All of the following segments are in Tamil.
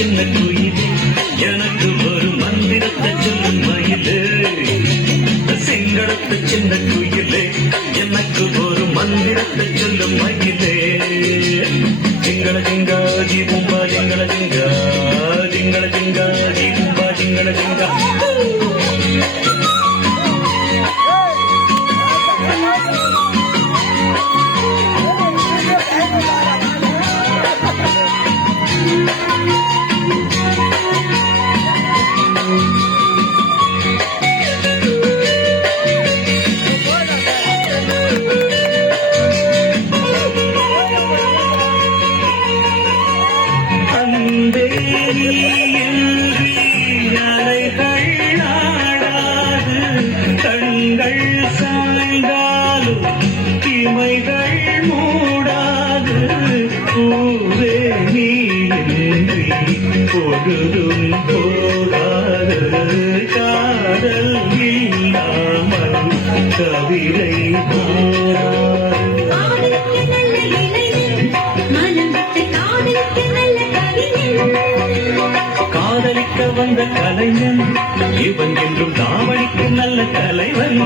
சின்ன குயிலே எனக்கு ஒரு மந்திரத்தை சொல்லும் மயிலே சிங்களத்து சின்ன குயிலே எனக்கு ஒரு மந்திரத்தை சொல்லும் மயிலே ஜிங்கள ஜிங்கா ஜீபும்பா ஜிங்கள ஜிங்கா ஜிங்கள ஜிங்கா ஜீபும்பா ஜிங்கள ஜிங்கா கண்கள் சாய்ந்தாலும் தீமைகள் மூடாது பூவே நீன்றி பொழுதும் போகாது காதல் இல்லாமல் கவிதை காதலிக்க வந்த கலைஞன் இவன் என்றும் தாவணிக்கு நல்ல தலைவன்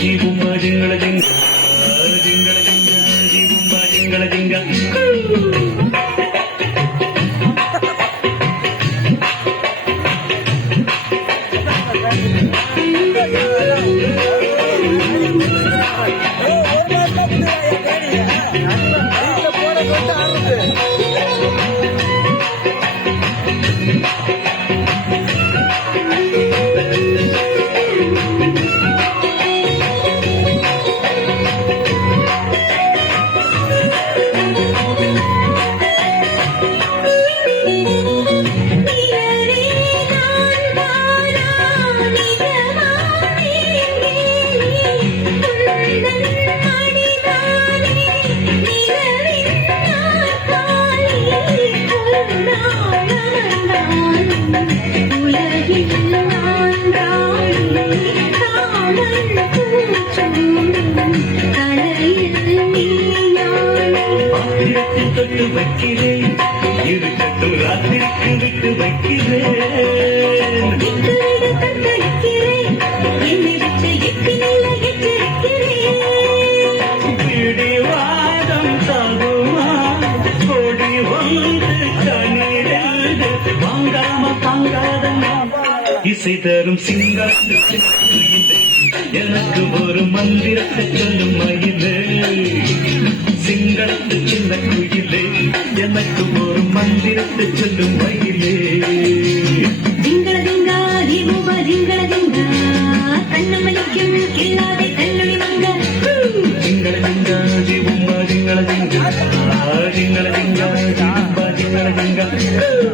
ஜீபும்பா ஜிங்கள ஜிங்கா ஜிங்கள ஜிங்கா ஜீபும்பா ஜிங்கள ஜிங்கா தொட்டு வைக்கிறேன் இருக்கட்டும் ராத்திரிக்கு விட்டு வைக்கிறேன் பிடிவாதம் தகுமா கொடி வந்து கண்ணீரல் வாங்காம பங்காதமா இசை தரும் சிங்காரத்துக்கு எனக்கு ஒரு மந்திரத்தை சொல்லும் மயிலே சிங்களத்து சின்ன குயிலே எனக்கு ஒரு மந்திரத்தை சொல்லும் மயிலே ஜிங்கள ஜிங்கா ஜீபும்பா ஜிங்கள ஜிங்கா கண்ணமலிக்கும் கில்லாதை கல்லொளி மங்க ஜிங்கள ஜிங்கா ஜீபும்பா ஜிங்கள ஜிங்கா ஜிங்கள ஜிங்கா ஜீபும்பா ஜிங்கள ஜிங்கா